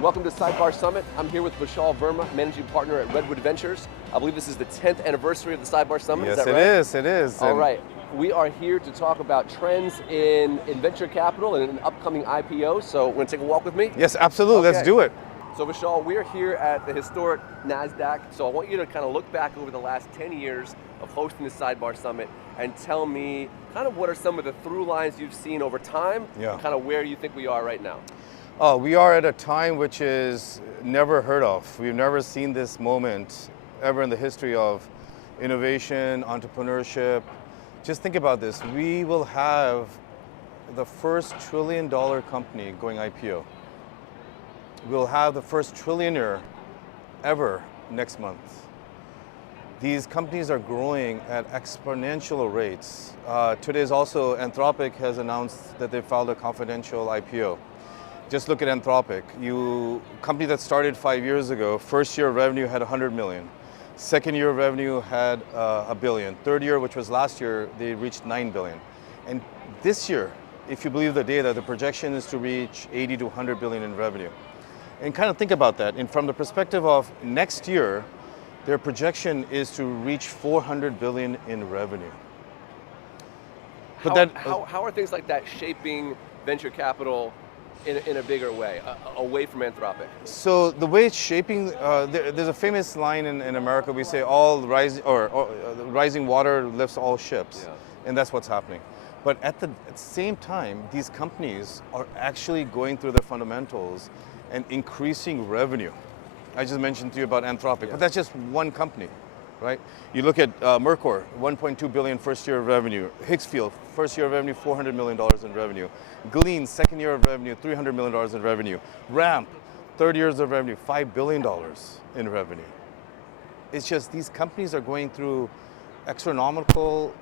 Welcome to Sidebar Summit. I'm here with Vishal Verma, managing partner at Redwood Ventures. I believe this is the 10th anniversary of the Sidebar Summit. Yes, is that right? it is. All right. We are here to talk about trends in venture capital and an upcoming IPO. So, want to take a walk with me? Yes, absolutely. Okay. Let's do it. So Vishal, we're here at the historic Nasdaq. So I want you to kind of look back over the last 10 years of hosting the Sidebar Summit and tell me kind of what are some of the through lines you've seen over time, and kind of where you think we are right now. We are at a time which is never heard of. We've never seen this moment ever in the history of innovation, entrepreneurship. Just think about this. We will have the first $1 trillion company going IPO. We'll have the first trillionaire ever next month. These companies are growing at exponential rates. Today is also Anthropic has announced that they filed a confidential IPO. Just look at Anthropic. Company that started 5 years ago, first year revenue had 100 million. Second year revenue had $1 billion. Third year, which was last year, they reached 9 billion. And this year, if you believe the data, the projection is to reach 80 to 100 billion in revenue. And kind of think about that. And from the perspective of next year, their projection is to reach 400 billion in revenue. But how are things like that shaping venture capital in a bigger way, away from Anthropic? So the way it's shaping, there's a famous line in America. We say rising water lifts all ships, and that's what's happening. But at the same time, these companies are actually going through their fundamentals and increasing revenue. I just mentioned to you about Anthropic, but that's just one company, right? You look at Mercor, 1.2 billion first year of revenue. Hicksfield, first year of revenue, $400 million in revenue. Glean, second year of revenue, $300 million in revenue. Ramp, third years of revenue, $5 billion in revenue. It's just these companies are going through astronomical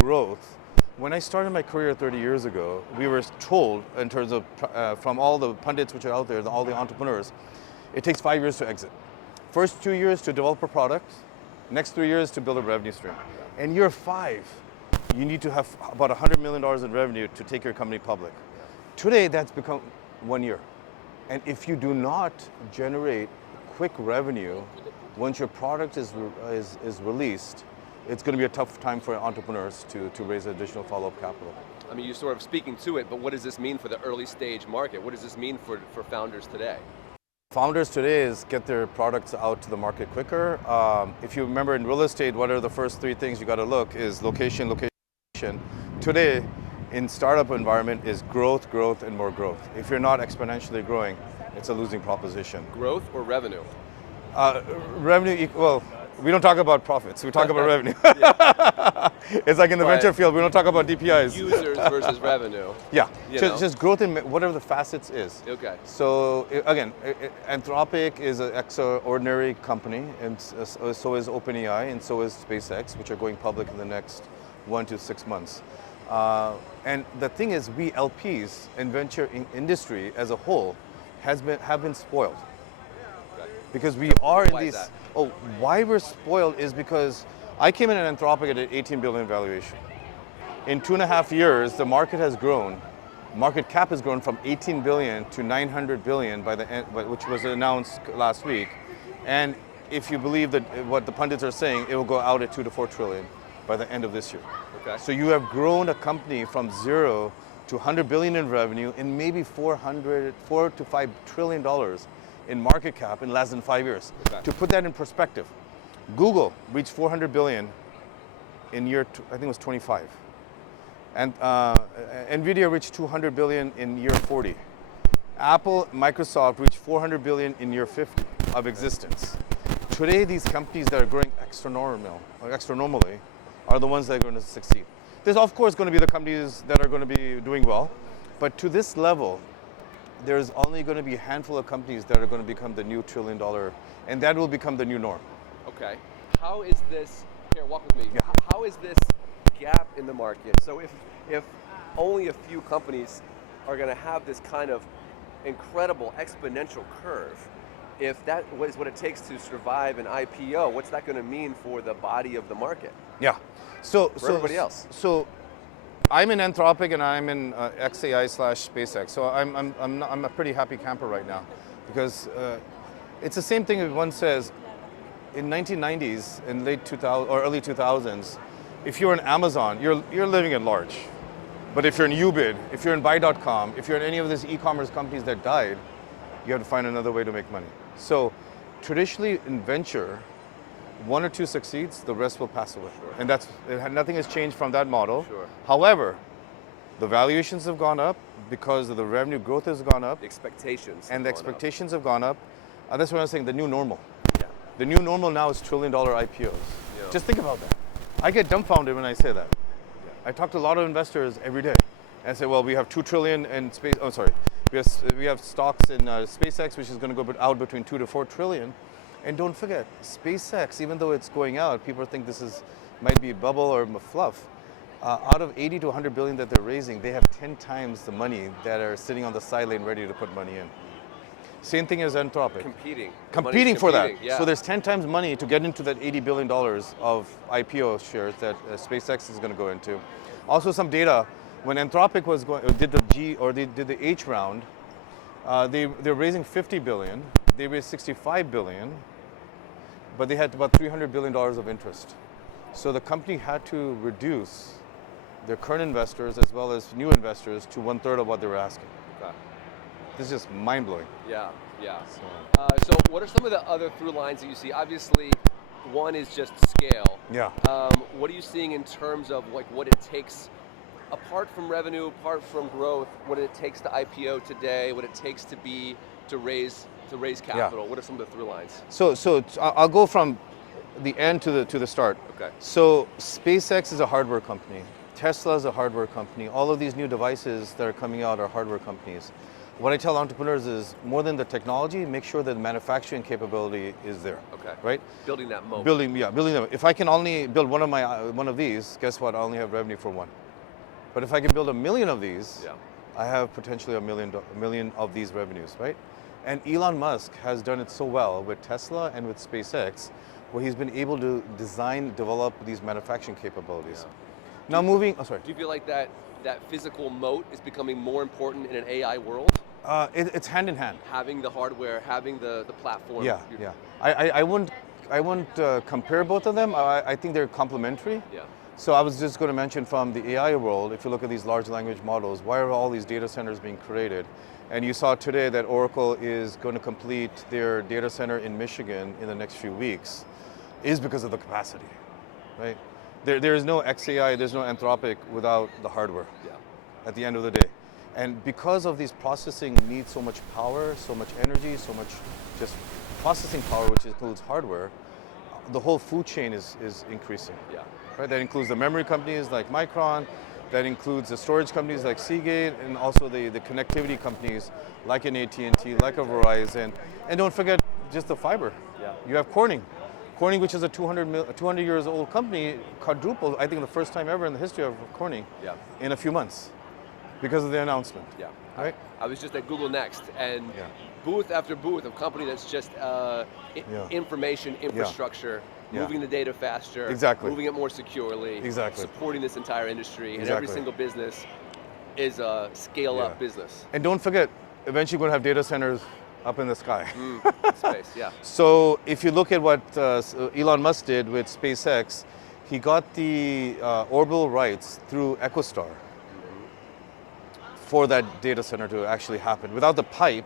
growth. When I started my career 30 years ago, we were told, in terms of from all the pundits which are out there, all the entrepreneurs, it takes 5 years to exit. First 2 years to develop a product, next 3 years to build a revenue stream. And year 5, you need to have about $100 million in revenue to take your company public. Today, that's become 1 year. And if you do not generate quick revenue, once your product is released, it's going to be a tough time for entrepreneurs to raise additional follow-up capital. I mean, you're sort of speaking to it, but what does this mean for the early stage market? What does this mean for founders today? Founders today is get their products out to the market quicker. If you remember in real estate, what are the first 3 things you got to look is location, location. Today, in startup environment is growth, growth, and more growth. If you're not exponentially growing, it's a losing proposition. Growth or revenue? Revenue, well, we don't talk about profits, we talk about revenue. It's like in the venture field, we don't talk about DPIs. Users versus revenue. Yeah, just growth in whatever the facets is. Okay. So again, Anthropic is an extraordinary company, and so is OpenAI, and so is SpaceX, which are going public in the next 1 to 6 months. And the thing is, we LPs and venture industry as a whole have been spoiled. Because we are in these. Why we're spoiled is because I came in at Anthropic at an 18 billion valuation. In 2.5 years, the market has grown. Market cap has grown from 18 billion to 900 billion by the end, which was announced last week. And if you believe that what the pundits are saying, it will go out at 2 to 4 trillion by the end of this year. Okay. So you have grown a company from 0 to 100 billion in revenue in maybe $4 to $5 trillion in market cap in less than 5 years. Okay. To put that in perspective, Google reached 400 billion in year, I think it was 25. And Nvidia reached 200 billion in year 40. Apple, Microsoft reached 400 billion in year 50 of existence. Today, these companies that are growing astronomically are the ones that are going to succeed. There's of course going to be the companies that are going to be doing well, but to this level, there's only going to be a handful of companies that are going to become the new $1 trillion, and that will become the new norm. Okay. How is this, here, walk with me. Yeah. How is this gap in the market? So if only a few companies are going to have this kind of incredible exponential curve, if that is what it takes to survive an IPO, what's that going to mean for the body of the market? Yeah. For everybody else. So I'm in Anthropic and I'm in XAI/SpaceX. So I'm a pretty happy camper right now. because it's the same thing if one says, in 1990s, in late 2000 or early 2000s, if you're in Amazon, you're living at large. But if you're in Ubid, if you're in Buy.com, if you're in any of these e-commerce companies that died, you have to find another way to make money. So traditionally in venture, one or two succeeds, the rest will pass away. Sure. And nothing has changed from that model. Sure. However, the valuations have gone up because of the revenue growth has gone up. Expectations. And the expectations have gone up. That's what I'm saying, the new normal. Yeah. The new normal now is $1 trillion IPOs. Yeah. Just think about that. I get dumbfounded when I say that. I talk to a lot of investors every day and say, well, we have 2 trillion in space. Oh, sorry. We have stocks in SpaceX, which is going to go out between 2 to 4 trillion. And don't forget, SpaceX, even though it's going out, people think might be a bubble or fluff. Out of 80 to 100 billion that they're raising, they have 10 times the money that are sitting on the sideline ready to put money in. Same thing as Anthropic. Competing for that. Yeah. So there's 10 times money to get into that $80 billion of IPO shares that SpaceX is going to go into. Also some data, when Anthropic did the H round, they're raising 50 billion, they raised 65 billion, but they had about $300 billion of interest. So the company had to reduce their current investors as well as new investors to 1/3 of what they were asking. Okay. This is just mind-blowing. Yeah, yeah. So what are some of the other through lines that you see? Obviously, one is just scale. Yeah. What are you seeing in terms of like what it takes, apart from revenue, apart from growth, what it takes to IPO today, what it takes to raise capital? Yeah. What are some of the through lines? So I'll go from the end to the start. Okay. So SpaceX is a hardware company. Tesla is a hardware company. All of these new devices that are coming out are hardware companies. What I tell entrepreneurs is more than the technology, make sure that the manufacturing capability is there. Okay. Right? Building that moat. Building them. If I can only build one of these, guess what? I only have revenue for one. But if I can build 1 million of these, yeah, I have potentially 1 million of these revenues, right? And Elon Musk has done it so well with Tesla and with SpaceX, where he's been able to develop these manufacturing capabilities. Yeah. Now do you feel like that physical moat is becoming more important in an AI world? It's hand in hand. Having the hardware, having the platform. Yeah, yeah. I wouldn't compare both of them. I think they're complementary. Yeah. So I was just going to mention from the AI world, if you look at these large language models, why are all these data centers being created? And you saw today that Oracle is going to complete their data center in Michigan in the next few weeks, is because of the capacity, right? There is no XAI, there's no Anthropic without the hardware. Yeah. At the end of the day. And because of these processing needs so much power, so much energy, so much just processing power, which includes hardware, the whole food chain is increasing. Yeah. Right? That includes the memory companies like Micron, that includes the storage companies like Seagate, and also the connectivity companies like an AT&T, like a Verizon. And don't forget just the fiber. Yeah. You have Corning. Corning, which is a 200 years old company, quadrupled, I think the first time ever in the history of Corning, yeah, in a few months because of the announcement. Yeah. Right? I was just at Google Next, and booth after booth of company that's just information infrastructure, moving the data faster, moving it more securely, supporting this entire industry, and every single business is a scale-up business. And don't forget, eventually we're going to have data centers up in the sky. Space, yeah. So if you look at what Elon Musk did with SpaceX, he got the orbital rights through EchoStar for that data center to actually happen. Without the pipe,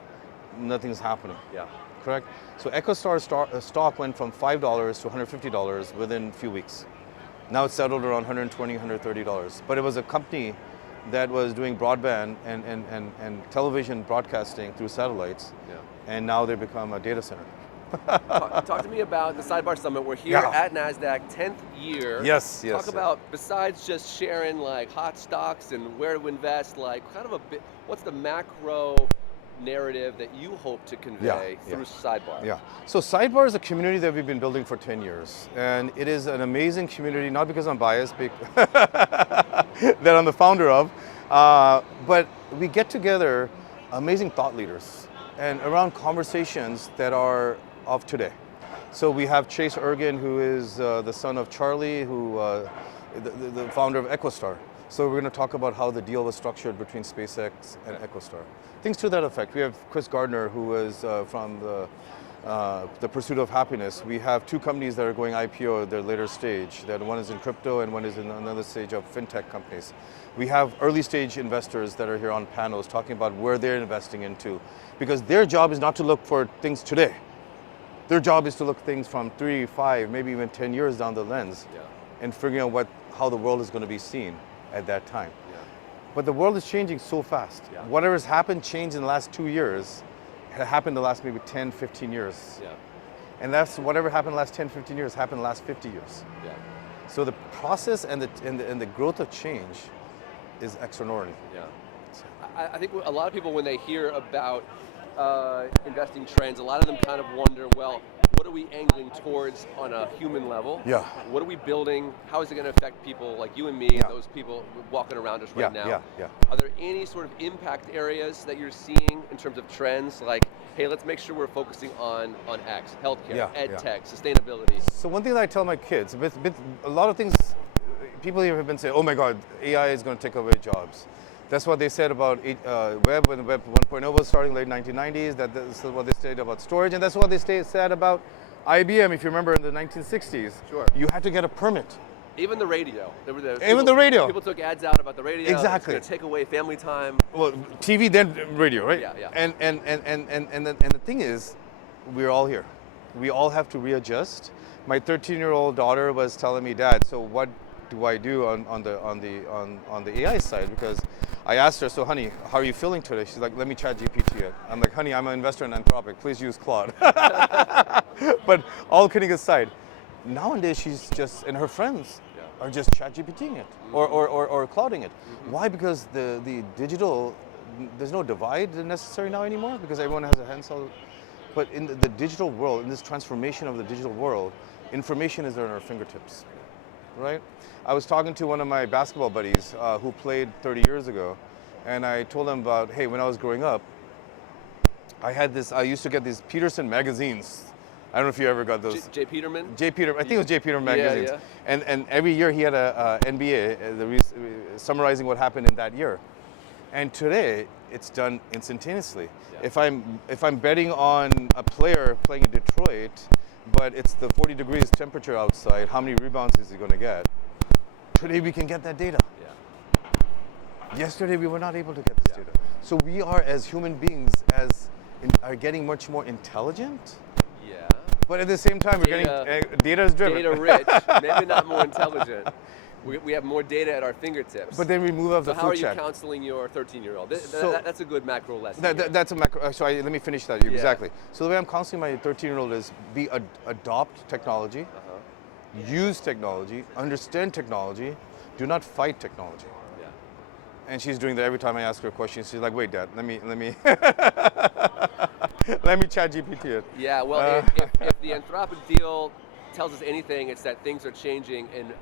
nothing's happening. Yeah. Correct? So EchoStar stock went from $5 to $150 within a few weeks. Now it's settled around $120, $130. But it was a company that was doing broadband and television broadcasting through satellites. Yeah. And now they become a data center. Talk to me about the Sidebar Summit. We're here at Nasdaq, 10th year. Yes. Talk about, besides just sharing like hot stocks and where to invest, like kind of what's the macro narrative that you hope to convey through Sidebar? Yeah. So Sidebar is a community that we've been building for 10 years. And it is an amazing community, not because I'm biased, that I'm the founder of, but we get together amazing thought leaders and around conversations that are of today. So we have Chase Ergin, who is the son of Charlie, who the founder of EchoStar. So we're going to talk about how the deal was structured between SpaceX and EchoStar. Things to that effect. We have Chris Gardner, who is from the Pursuit of Happiness. We have two companies that are going IPO at their later stage. That one is in crypto and one is in another stage of fintech companies. We have early stage investors that are here on panels talking about where they're investing into, because their job is not to look for things today. Their job is to look things from 3, 5, maybe even 10 years down the lens, and figuring out how the world is going to be seen at that time. But the world is changing so fast. Whatever has happened, changed in the last 2 years, had happened in the last maybe 10, 15 years. And that's whatever happened in the last 10, 15 years happened in the last 50 years. So the process and the growth of change is extraordinary. I think a lot of people, when they hear about investing trends, a lot of them kind of wonder, well, what are we angling towards on a human level? What are we building? How is it going to affect people like you and me and those people walking around us right now? Are there any sort of impact areas that you're seeing in terms of trends? Like, hey, let's make sure we're focusing on X, healthcare, ed tech, sustainability. So one thing that I tell my kids, a lot of things, people here have been saying, oh my God, AI is going to take away jobs. That's what they said about web when Web 1.0 was starting late 1990s. That's what they said about storage, and that's what they said about IBM. If you remember in the 1960s, you had to get a permit. Even the radio. The radio. People took ads out about the radio. Exactly. It's going to take away family time. Well, TV then radio, right? Yeah. And the thing is, we're all here. We all have to readjust. My 13-year-old daughter was telling me, Dad, so what do I do on the AI side? Because I asked her, so honey, how are you feeling today? She's like, let me chat GPT it. I'm like, honey, I'm an investor in Anthropic. Please use Claude. But all kidding aside, nowadays she's just, and her friends are just chat GPTing it or clouding it. Why? Because the digital, there's no divide necessary now anymore because everyone has a handheld. But in the digital world, in this transformation of the digital world, information is at our fingertips. Right? I was talking to one of my basketball buddies who played 30 years ago, and I told him about, hey, when I was growing up, I used to get these Peterson magazines. I don't know if you ever got those. J. Peterman? I think it was J. Peterman magazines. And every year he had a NBA, summarizing what happened in that year. And today, it's done instantaneously. If I'm betting on a player playing in Detroit, but it's the 40 degrees temperature outside, how many rebounds is he going to get? Today we can get that data. Yesterday we were not able to get this data. So we are, as human beings, are getting much more intelligent. But at the same time, we're getting data is driven. Data rich, maybe not more intelligent. We have more data at our fingertips. But then we move off the food check. So how are you counseling your 13-year-old? That's a good macro lesson. That's a macro. Let me finish that. Exactly. So the way I'm counseling my 13-year-old is adopt technology, use technology, understand technology, do not fight technology. And she's doing that every time I ask her a question. She's like, "Wait, Dad, let me let me chat GPT it." Yeah. Well, if the Anthropic deal tells us anything, it's that things are changing in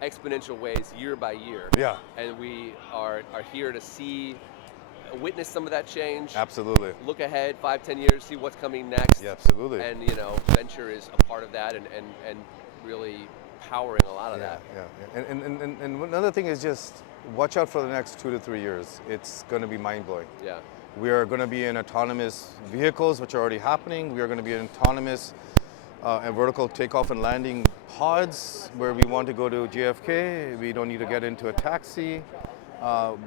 exponential ways year by year. And we are here to witness some of that change. Absolutely. Look ahead 5, 10 years, see what's coming next. Absolutely. And venture is a part of that and really powering a lot of that. And another thing is just watch out for the next 2 to 3 years. It's going to be mind-blowing. We are going to be in autonomous vehicles, which are already happening. We are going to be in autonomous and vertical takeoff and landing pods where we want to go to JFK. We don't need to get into a taxi.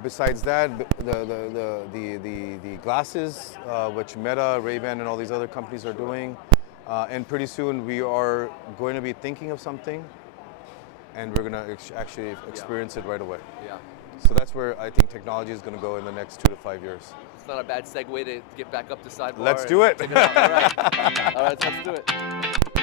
Besides that, the glasses, which Meta, Ray-Ban, and all these other companies are doing. And pretty soon we are going to be thinking of something and we're going to actually experience it right away. So that's where I think technology is going to go in the next 2 to 5 years. It's not a bad segue to get back up to Sidebar. Let's do it. All right. All right, let's do it.